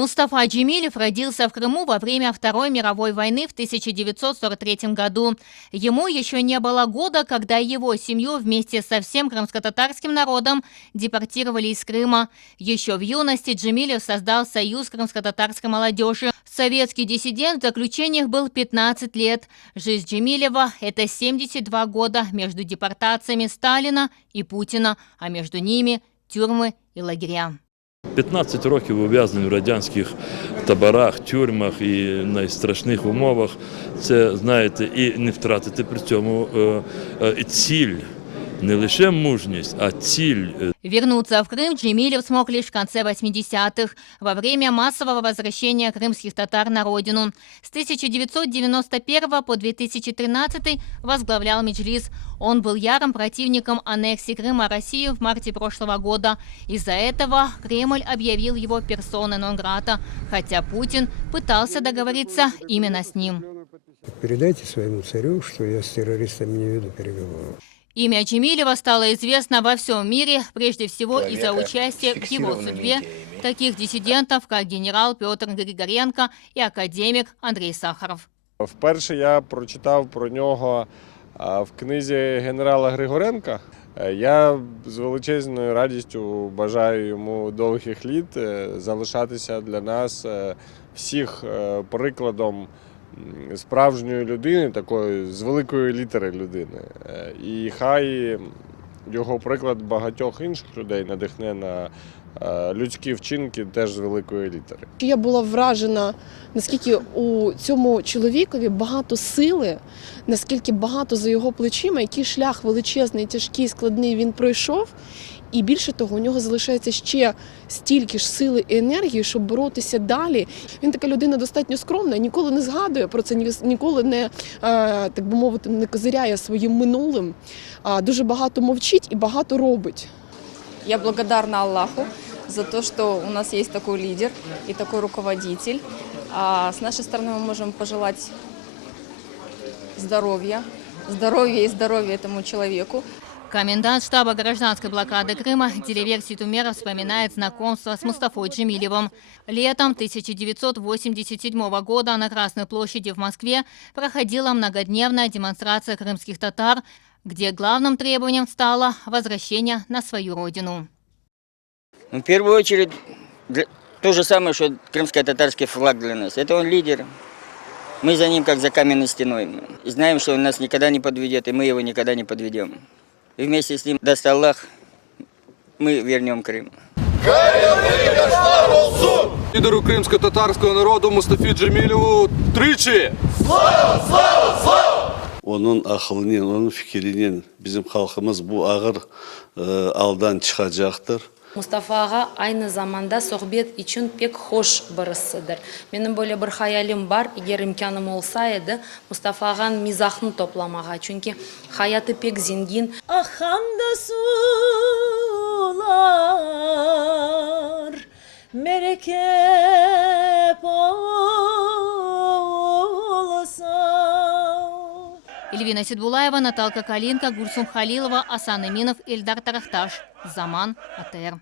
Мустафа Джемилев родился в Крыму во время Второй мировой войны в 1943 году. Ему еще не было года, когда его семью вместе со всем крымско-татарским народом депортировали из Крыма. Еще в юности Джемилев создал союз крымско-татарской молодежи. Советский диссидент в заключениях был 15 лет. Жизнь Джемилева – это 72 года между депортациями Сталина и Путина, а между ними – тюрьмы и лагеря. 15 років ув'язнений в радянських таборах, тюрмах і найстрашних умовах. Це, знаєте, і не втратити при цьому ціль. Не лише мужність, а цель. Вернуться в Крым Джемилев смог лишь в конце 80-х, во время массового возвращения крымских татар на родину. С 1991 по 2013 возглавлял Меджлис. Он был ярым противником аннексии Крыма России в марте прошлого года. Из-за этого Кремль объявил его персоной нон-грата, хотя Путин пытался договориться именно с ним. Передайте своему царю, что я с террористами не веду переговоров. Имя Джемилева стало известно во всем мире, прежде всего из-за участия в его судьбе таких диссидентов, как генерал Петр Григоренко и академик Андрей Сахаров. Вперше я прочитав про нього в книзі генерала Григоренка. Я з величезною радістю бажаю йому довгих літ залишатися для нас всіх прикладом справжньої людини, такої з великої літери людини. І хай його приклад багатьох інших людей надихне на людські вчинки теж з великої літери. Я була вражена, наскільки у цьому чоловікові багато сили, наскільки багато за його плечима, який шлях величезний, тяжкий, складний він пройшов. І більше того, у нього залишається ще стільки ж сили і енергії, щоб боротися далі. Він така людина достатньо скромна, ніколи не згадує про це, ніколи не, так би мовити, не козиряє своїм минулим. Дуже багато мовчить і багато робить. Я благодарна Аллаху за то, что у нас есть такой лидер и такой руководитель. С нашей стороны мы можем пожелать здоровья и здоровья этому человеку. Комендант штаба гражданской блокады Крыма Делеверсий Тумеров вспоминает знакомство с Мустафой Джемилевым. Летом 1987 года на Красной площади в Москве проходила многодневная демонстрация крымских татар, где главным требованием стало возвращение на свою родину. В первую очередь, то же самое, что крымско-татарский флаг для нас. Это он лидер. Мы за ним, как за каменной стеной. И знаем, что он нас никогда не подведет, и мы его никогда не подведем. И вместе с ним, даст Аллах, мы вернем Крым. Лидеру кримсько-татарського народу Мустафі Джемилеву тричі! Слава, слава, слава! Onun akılının, onun fikrinin bizim halkımız bu ağır aldan çıkacaktır. Мустафаға айны заманда соғбет için пек хош барысыдыр. Менің böyle bir hayalim бар, егер имканым olsa еді, Мустафаған мизахны топламаға. Çünkü hayatı pek zengin. Axanda sular, merekep olsa. Эльвина Сидбулаева, Наталка Калинка, Гульсум Халилова, Асан Иминов, Эльдар Тарахташ. Заман. АТР.